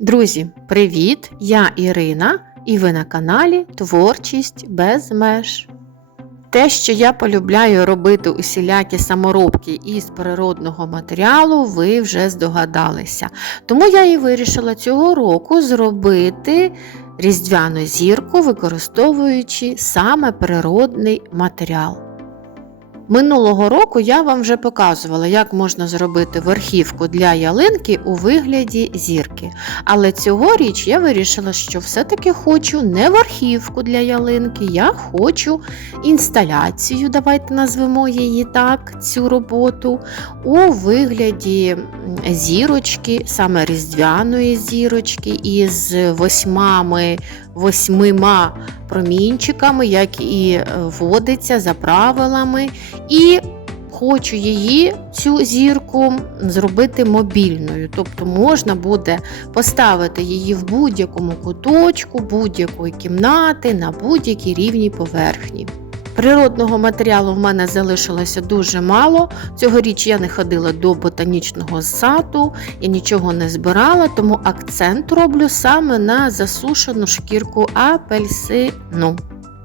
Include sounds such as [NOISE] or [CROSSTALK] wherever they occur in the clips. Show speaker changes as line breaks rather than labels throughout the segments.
Друзі, привіт! Я Ірина, і ви на каналі Творчість без меж. Те, що я полюбляю робити усілякі саморобки із природного матеріалу, ви вже здогадалися. Тому я і вирішила цього року зробити різдвяну зірку, використовуючи саме природний матеріал. Минулого року я вам вже показувала, як можна зробити верхівку для ялинки у вигляді зірки. Але цьогоріч я вирішила, що все-таки хочу не верхівку для ялинки, я хочу інсталяцію, давайте назвемо її так, цю роботу, у вигляді зірочки, саме різдвяної зірочки, із восьмами восьмима промінчиками, як і е, водиться за правилами. І хочу її, цю зірку, зробити мобільною. Тобто можна буде поставити її в будь-якому куточку, будь-якої кімнати, на будь-якій рівній поверхні. Природного матеріалу в мене залишилося дуже мало. Цьогоріч я не ходила до ботанічного саду, і нічого не збирала, тому акцент роблю саме на засушену шкірку апельсину.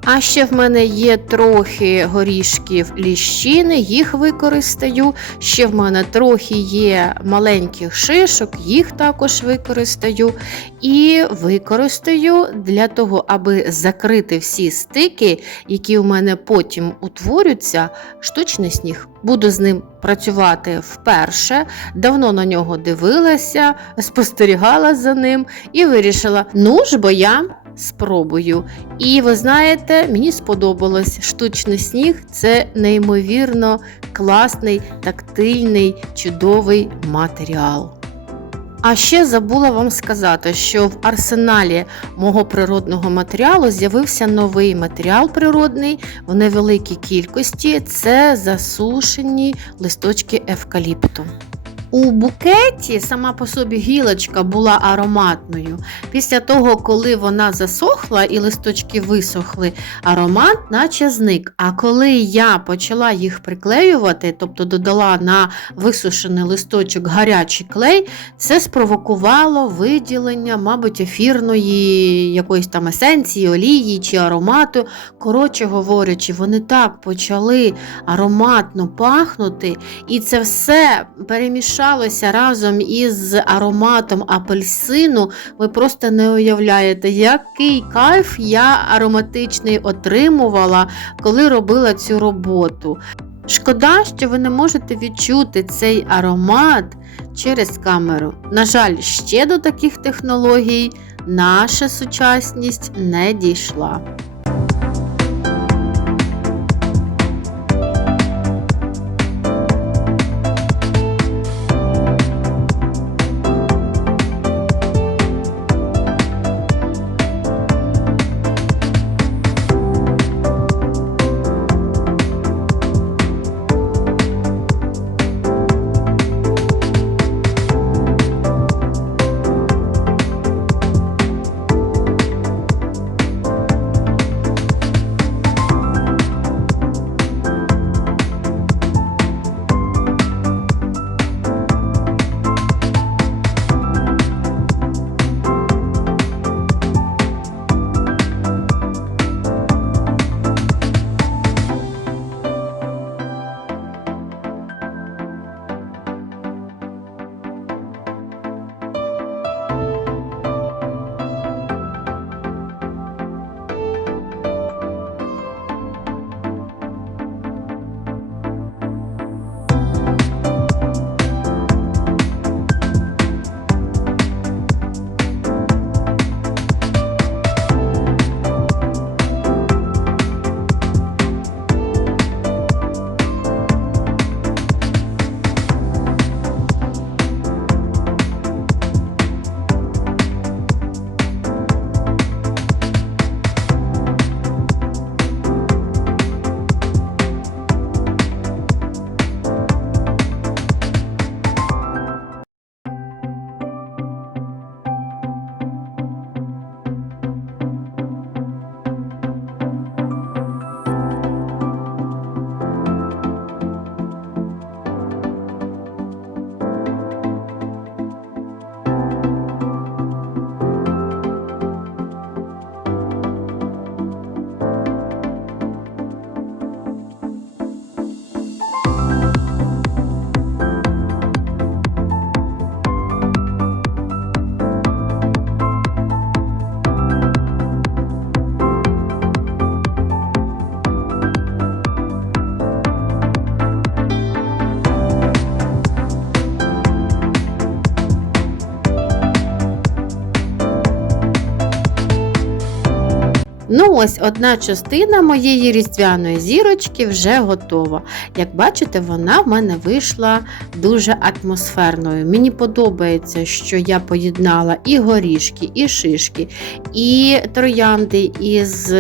А ще в мене є трохи горішків ліщини, їх використаю. Ще в мене трохи є маленьких шишок, їх також використаю. І використаю для того, аби закрити всі стики, які у мене потім утворюються, штучний сніг. Буду з ним працювати вперше. Давно на нього дивилася, спостерігала за ним і вирішила: ну ж бо я спробую. І ви знаєте, мені сподобалось штучний сніг це неймовірно класний, тактильний, чудовий матеріал. А ще забула вам сказати, що в арсеналі мого природного матеріалу з'явився новий матеріал природний в невеликій кількості це засушені листочки евкаліпту. У букеті сама по собі гілочка була ароматною. Після того, коли вона засохла і листочки висохли, аромат наче зник. А коли я почала їх приклеювати, тобто додала на висушений листочок гарячий клей, це спровокувало виділення, мабуть, ефірної якоїсь там есенції, олії чи аромату. Коротше говорячи, вони так почали ароматно пахнути, і це все перемішало змішалося разом із ароматом апельсину, ви просто не уявляєте, який кайф я ароматичний отримувала, коли робила цю роботу. Шкода, що ви не можете відчути цей аромат через камеру. На жаль, ще до таких технологій наша сучасність не дійшла. Ну ось одна частина моєї різдвяної зірочки вже готова. Як бачите, вона в мене вийшла дуже атмосферною. Мені подобається, що я поєднала і горішки, і шишки, і троянди із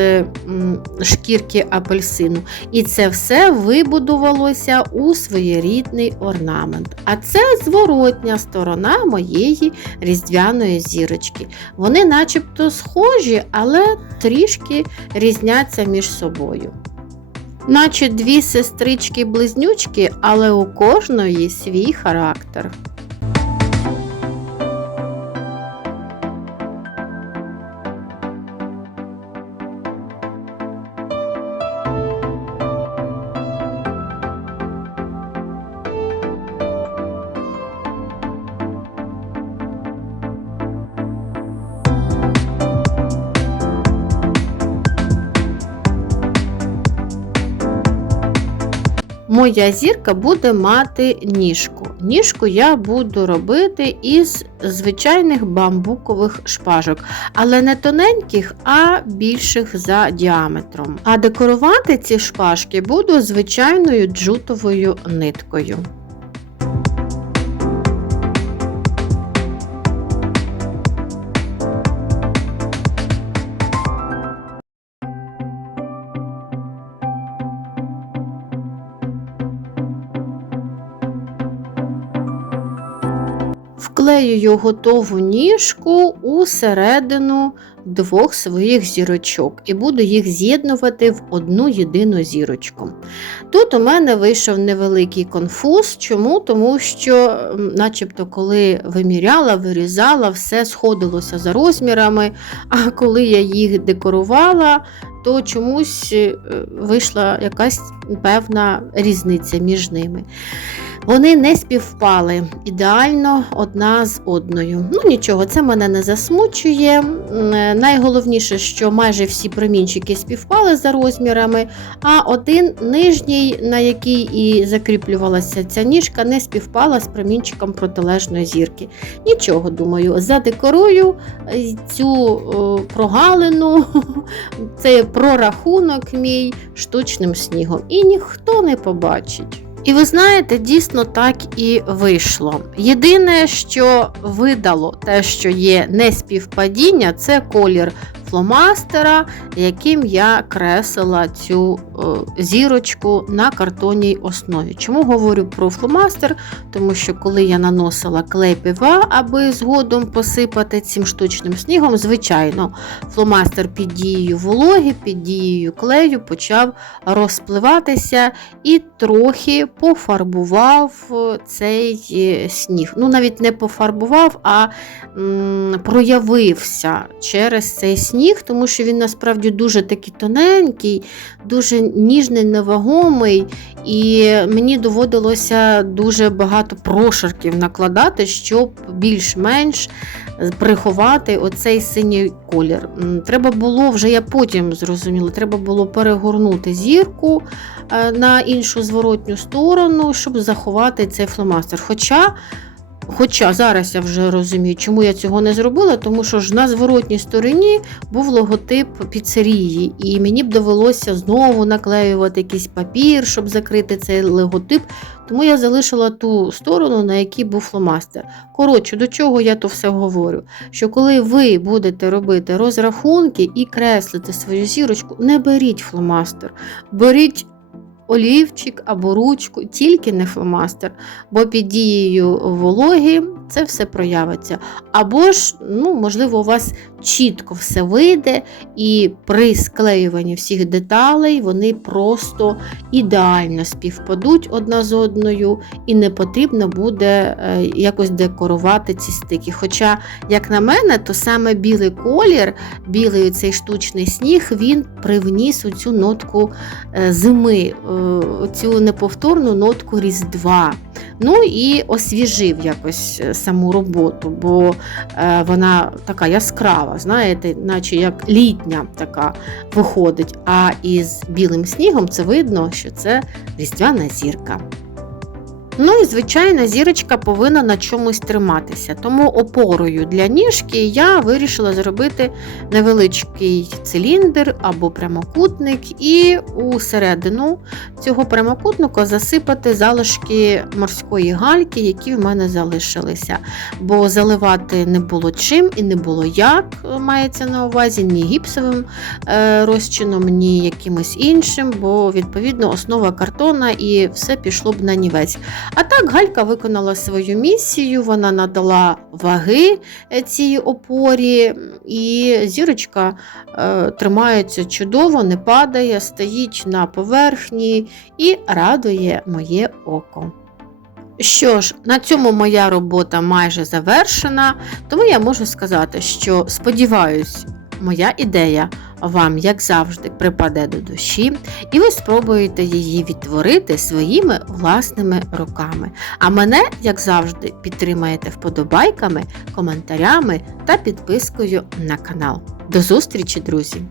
шкірки апельсину. І це все вибудувалося у своєрідний орнамент. А це зворотня сторона моєї різдвяної зірочки. Вони начебто схожі, але трішки різняться між собою. Наче дві сестрички-близнючки, але у кожної свій характер. Моя зірка буде мати ніжку. Ніжку я буду робити із звичайних бамбукових шпажок, але не тоненьких, а більших за діаметром. А декорувати ці шпажки буду звичайною джутовою ниткою. Вклеюю готову ніжку у середину двох своїх зірочок і буду їх з'єднувати в одну єдину зірочку. Тут у мене вийшов невеликий конфуз. Чому? Тому що, начебто, коли виміряла, вирізала, все сходилося за розмірами, а коли я їх декорувала, то чомусь е, вийшла якась певна різниця між ними. Вони не співпали ідеально одна з одною. Ну нічого, це мене не засмучує. Найголовніше, що майже всі промінчики співпали за розмірами, а один нижній, на який і закріплювалася ця ніжка, не співпала з промінчиком протилежної зірки. Нічого, думаю, задекорую е, цю прогалину, [LAUGHS] це прорахунок мій штучним снігом. І ніхто не побачить. І ви знаєте, дійсно так і вийшло. Єдине, що видало те, що є неспівпадіння, це колір фломастера, яким я кресила цю е, зірочку на картонній основі. Чому говорю про фломастер? Тому що коли я наносила клей пива, аби згодом посипати цим штучним снігом, звичайно, фломастер під дією вологи, під дією клею почав розпливатися і трохи пофарбував е, цей е, сніг. Ну, навіть не пофарбував, а м, проявився через цей сніг, тому що він насправді дуже такий тоненький, дуже ніжний, невагомий, і мені доводилося дуже багато прошарків накладати, щоб більш-менш приховати оцей синій колір. Треба було, вже я потім зрозуміла, треба було перегорнути зірку е, на іншу зворотню сторону, щоб заховати цей фломастер. Хоча Хоча зараз я вже розумію, чому я цього не зробила, тому що ж на зворотній стороні був логотип піцерії, і мені б довелося знову наклеювати якийсь папір, щоб закрити цей логотип. Тому я залишила ту сторону, на якій був фломастер. Коротше, до чого я то все говорю? Що коли ви будете робити розрахунки і креслити свою зірочку, не беріть фломастер, беріть олівчик або ручку, тільки не фломастер, бо під дією вологи це все проявиться. Або ж, ну, можливо, у вас чітко все вийде, і при склеюванні всіх деталей вони просто ідеально співпадуть одна з одною, і не потрібно буде е, якось декорувати ці стики. Хоча, як на мене, то саме білий колір, білий цей штучний сніг, він привніс оцю нотку е, зими, е, цю неповторну нотку Різдва. Ну і освіжив якось саму роботу, бо е, вона така яскрава, знаєте, наче як літня така виходить. А із білим снігом це видно, що це різдвяна зірка. Ну і звичайно, зірочка повинна на чомусь триматися. Тому опорою для ніжки я вирішила зробити невеличкий циліндр або прямокутник, і у середину цього прямокутника засипати залишки морської гальки, які в мене залишилися. Бо заливати не було чим і не було як, мається на увазі, ні гіпсовим е, розчином, ні якимось іншим, бо відповідно основа картона і все пішло б на нівець. А так Галька виконала свою місію, вона надала ваги е, цій опорі, і зірочка е, тримається чудово, не падає, стоїть на поверхні і радує моє око. Що ж, на цьому моя робота майже завершена, тому я можу сказати, що сподіваюсь, моя ідея вам, як завжди, припаде до душі, і ви спробуєте її відтворити своїми власними руками. А мене, як завжди, підтримаєте вподобайками, коментарями та підпискою на канал. До зустрічі, друзі!